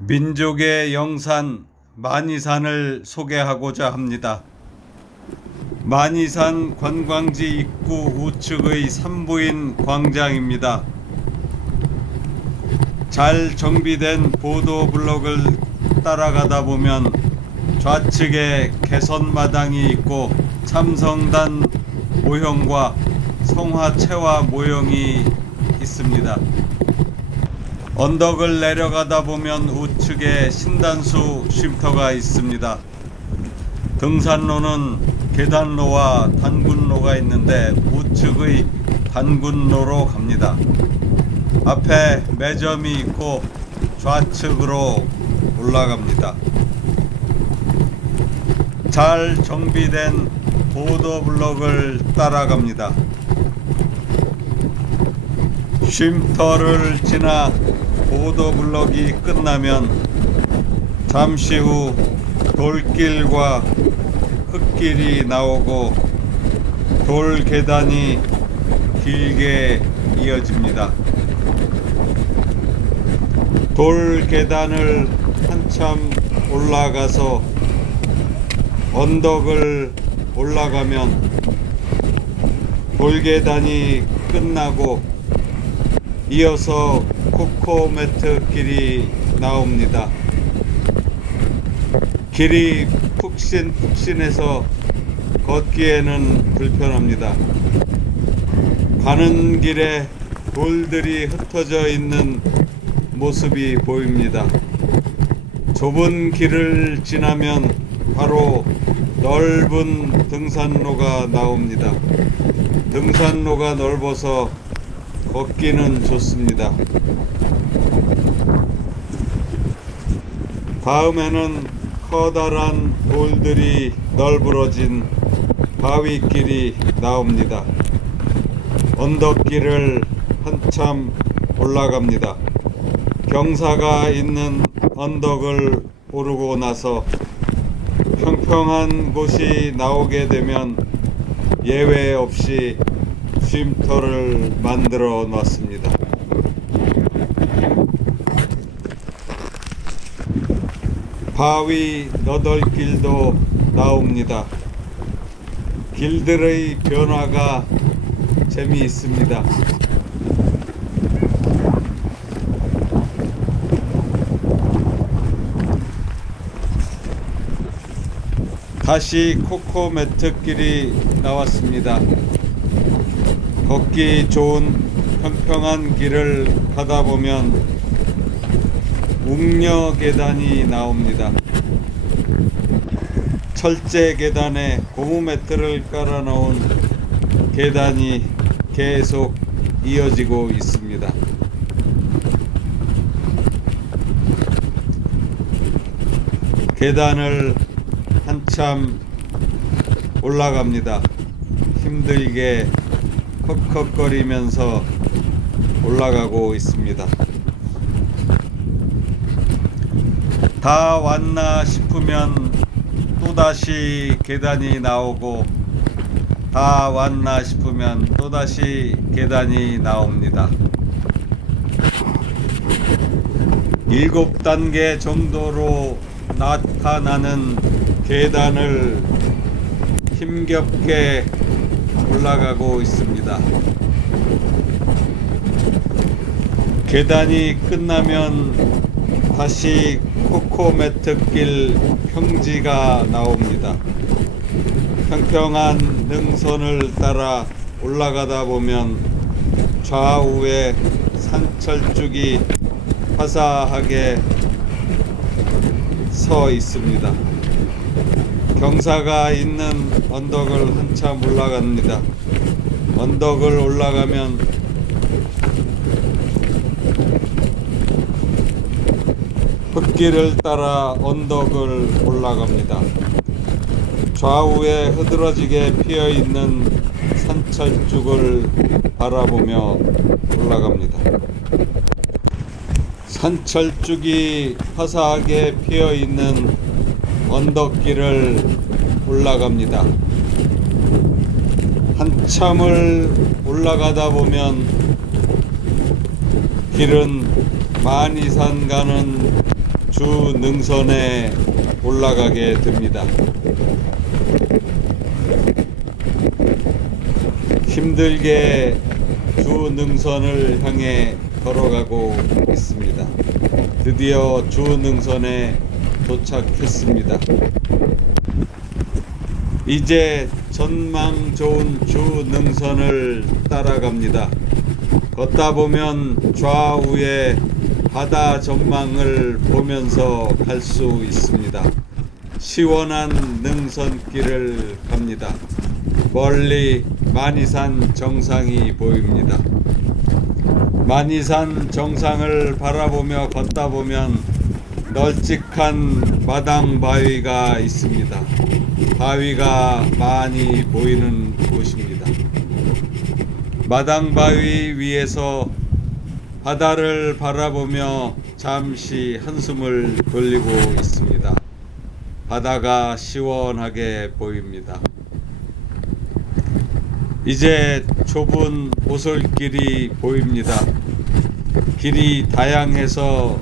민족의 영산 만이산을 소개하고자 합니다. 만이산 관광지 입구 우측의 산부인 광장입니다. 잘 정비된 보도블록을 따라가다 보면 좌측에 개선마당이 있고 참성단 모형과 성화채화 모형이 있습니다. 언덕을 내려가다 보면 우측에 신단수 쉼터가 있습니다. 등산로는 계단로와 단군로가 있는데 우측의 단군로로 갑니다. 앞에 매점이 있고 좌측으로 올라갑니다. 잘 정비된 보도블록을 따라갑니다. 쉼터를 지나 보도블록이 끝나면 잠시 후 돌길과 흙길이 나오고 돌계단이 길게 이어집니다. 돌계단을 한참 올라가서 언덕을 올라가면 돌계단이 끝나고 이어서 코코매트 길이 나옵니다. 길이 푹신푹신해서 걷기에는 불편합니다. 가는 길에 돌들이 흩어져 있는 모습이 보입니다. 좁은 길을 지나면 바로 넓은 등산로가 나옵니다. 등산로가 넓어서 걷기는 좋습니다. 다음에는 커다란 돌들이 널브러진 바위길이 나옵니다. 언덕길을 한참 올라갑니다. 경사가 있는 언덕을 오르고 나서 평평한 곳이 나오게 되면 예외 없이 쉼터를 만들어 놨습니다. 바위 너덜길도 나옵니다. 길들의 변화가 재미있습니다. 다시 코코매트 길이 나왔습니다. 걷기 좋은 평평한 길을 가다 보면 웅녀 계단이 나옵니다. 철제 계단에 고무 매트를 깔아 놓은 계단이 계속 이어지고 있습니다. 계단을 한참 올라갑니다. 힘들게 컥컥거리면서 올라가고 있습니다. 다 왔나 싶으면 또다시 계단이 나오고 다 왔나 싶으면 또다시 계단이 나옵니다. 7단계 정도로 나타나는 계단을 힘겹게 올라가고 있습니다. 계단이 끝나면 다시 코코매트길 평지가 나옵니다. 평평한 능선을 따라 올라가다 보면 좌우에 산철쭉이 화사하게 서 있습니다. 경사가 있는 언덕을 한참 올라갑니다. 언덕을 올라가면 흙길을 따라 언덕을 올라갑니다. 좌우에 흐드러지게 피어있는 산철쭉을 바라보며 올라갑니다. 산철쭉이 화사하게 피어있는 언덕길을 올라갑니다. 한참을 올라가다 보면 길은 만이산 가는 주 능선에 올라가게 됩니다. 힘들게 주 능선을 향해 걸어가고 있습니다. 드디어 주 능선에 도착했습니다. 이제 전망 좋은 주 능선을 따라갑니다. 걷다 보면 좌우에 바다 전망을 보면서 갈 수 있습니다. 시원한 능선길을 갑니다. 멀리 만이산 정상이 보입니다. 만이산 정상을 바라보며 걷다 보면 널찍한 마당 바위가 있습니다. 바위가 많이 보이는 곳입니다. 마당 바위 위에서 바다를 바라보며 잠시 한숨을 돌리고 있습니다. 바다가 시원하게 보입니다. 이제 좁은 오솔길이 보입니다. 길이 다양해서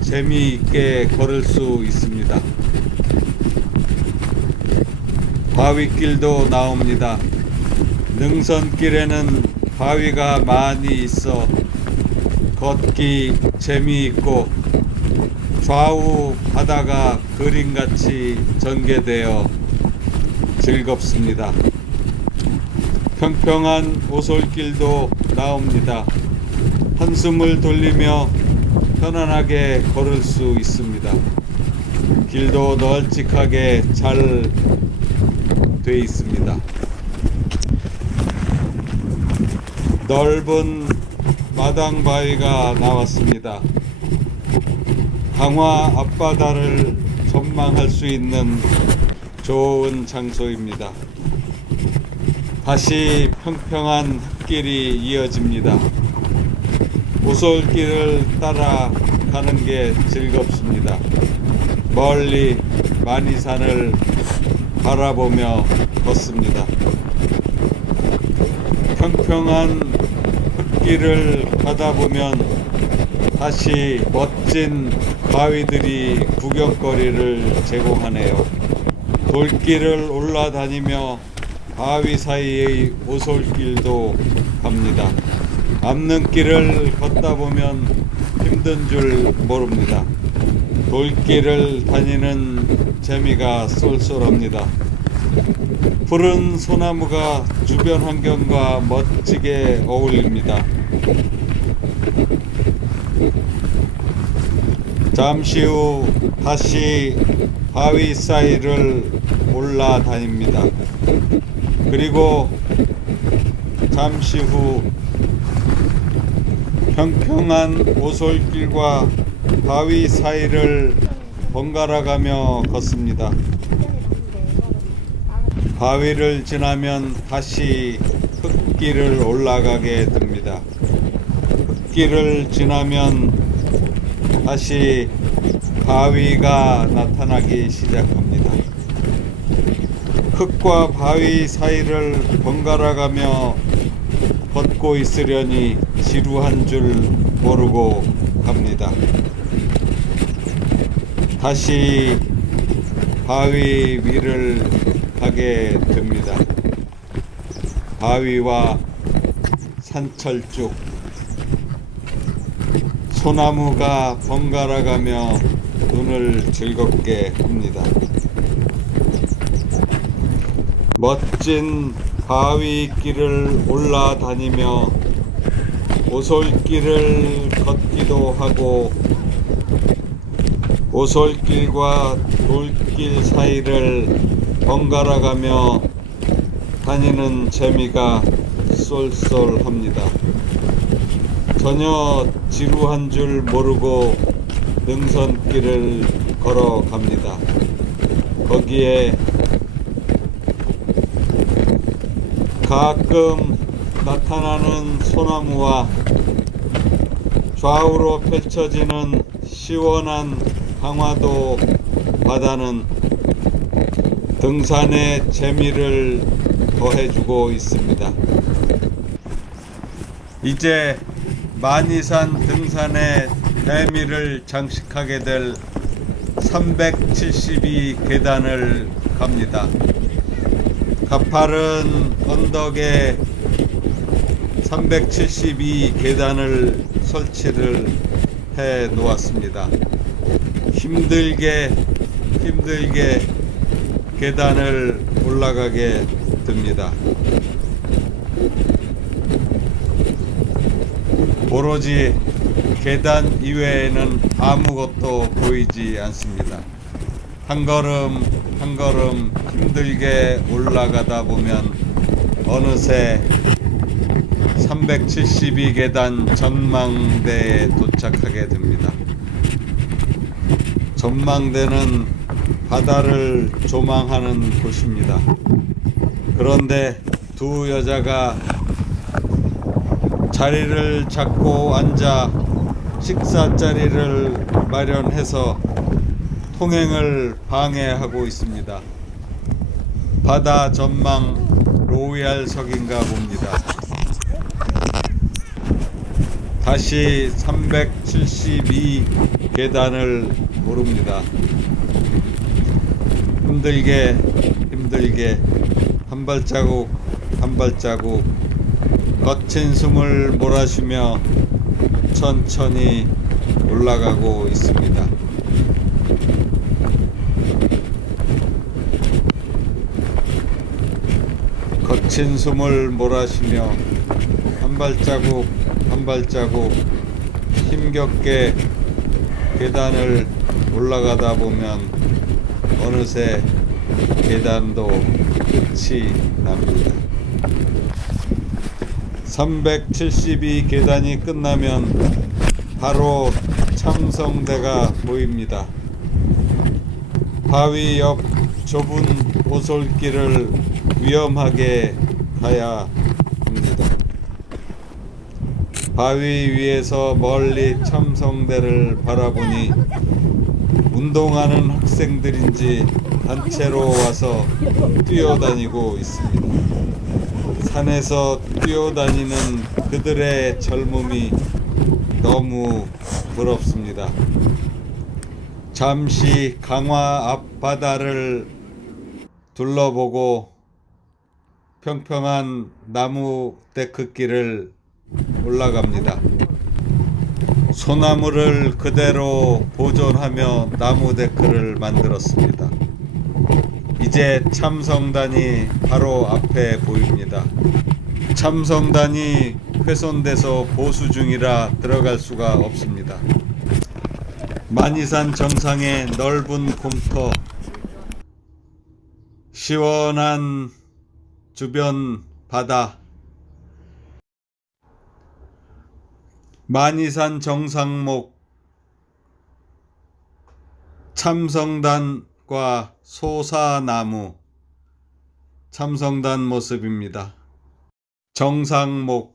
재미있게 걸을 수 있습니다. 바위길도 나옵니다. 능선길에는 바위가 많이 있어 걷기 재미있고 좌우 바다가 그림같이 전개되어 즐겁습니다. 평평한 오솔길도 나옵니다. 한숨을 돌리며 편안하게 걸을 수 있습니다. 길도 널찍하게 잘 돼 있습니다. 넓은 마당 바위가 나왔습니다. 강화 앞바다를 전망할 수 있는 좋은 장소입니다. 다시 평평한 흙길이 이어집니다. 오솔길을 따라 가는 게 즐겁습니다. 멀리 만이산을 바라보며 걷습니다. 평평한 흙길을 가다 보면 다시 멋진 바위들이 구경거리를 제공하네요. 돌길을 올라다니며 바위 사이의 오솔길도 갑니다. 앞는길을 걷다 보면 힘든 줄 모릅니다. 돌길을 다니는 재미가 쏠쏠합니다. 푸른 소나무가 주변 환경과 멋지게 어울립니다. 잠시 후 다시 바위 사이를 올라다닙니다. 그리고 잠시 후 평평한 오솔길과 바위 사이를 번갈아가며 걷습니다. 바위를 지나면 다시 흙길을 올라가게 됩니다. 흙길을 지나면 다시 바위가 나타나기 시작합니다. 흙과 바위 사이를 번갈아가며 걷고 있으려니 지루한 줄 모르고 갑니다. 다시 바위 위를 가게 됩니다. 바위와 산철쭉, 소나무가 번갈아가며 눈을 즐겁게 합니다. 멋진 바위길을 올라다니며 오솔길을 걷기도 하고 오솔길과 돌길 사이를 번갈아가며 다니는 재미가 쏠쏠합니다. 전혀 지루한 줄 모르고 능선길을 걸어갑니다. 거기에 가끔 나타나는 소나무와 좌우로 펼쳐지는 시원한 강화도 바다는 등산의 재미를 더해주고 있습니다. 이제 만이산 등산의 재미를 장식하게 될 372계단을 갑니다. 가파른 언덕에 372계단을 설치를 해 놓았습니다. 힘들게 계단을 올라가게 됩니다. 오로지 계단 이외에는 아무것도 보이지 않습니다. 한 걸음 한 걸음 힘들게 올라가다 보면 어느새 372계단 전망대에 도착하게 됩니다. 전망대는 바다를 조망하는 곳입니다. 그런데 두 여자가 자리를 잡고 앉아 식사 자리를 마련해서 통행을 방해하고 있습니다. 바다 전망 로얄석인가 봅니다. 다시 372계단을 오릅니다. 힘들게 한 발자국 한 발자국 거친 숨을 몰아쉬며 천천히 올라가고 있습니다. 거친 숨을 몰아쉬며 한 발자국 한 발자국 힘겹게 계단을 올라가다 보면 어느새 계단도 끝이 납니다. 372계단이 끝나면 바로 참성대가 보입니다. 바위 옆 좁은 오솔길을 위험하게 가야 합니다. 바위 위에서 멀리 참성대를 바라보니 운동하는 학생들인지 단체로 와서 뛰어다니고 있습니다. 산에서 뛰어다니는 그들의 젊음이 너무 부럽습니다. 잠시 강화 앞바다를 둘러보고 평평한 나무 데크길을 올라갑니다. 소나무를 그대로 보존하며 나무 데크를 만들었습니다. 이제 참성단이 바로 앞에 보입니다. 참성단이 훼손돼서 보수 중이라 들어갈 수가 없습니다. 만이산 정상의 넓은 공터, 시원한 주변 바다, 만이산 정상목, 참성단과 소사나무, 참성단 모습입니다. 정상목.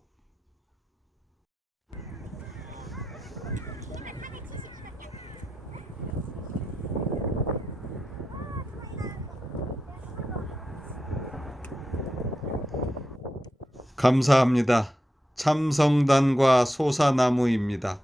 감사합니다. 참성단과 소사나무입니다.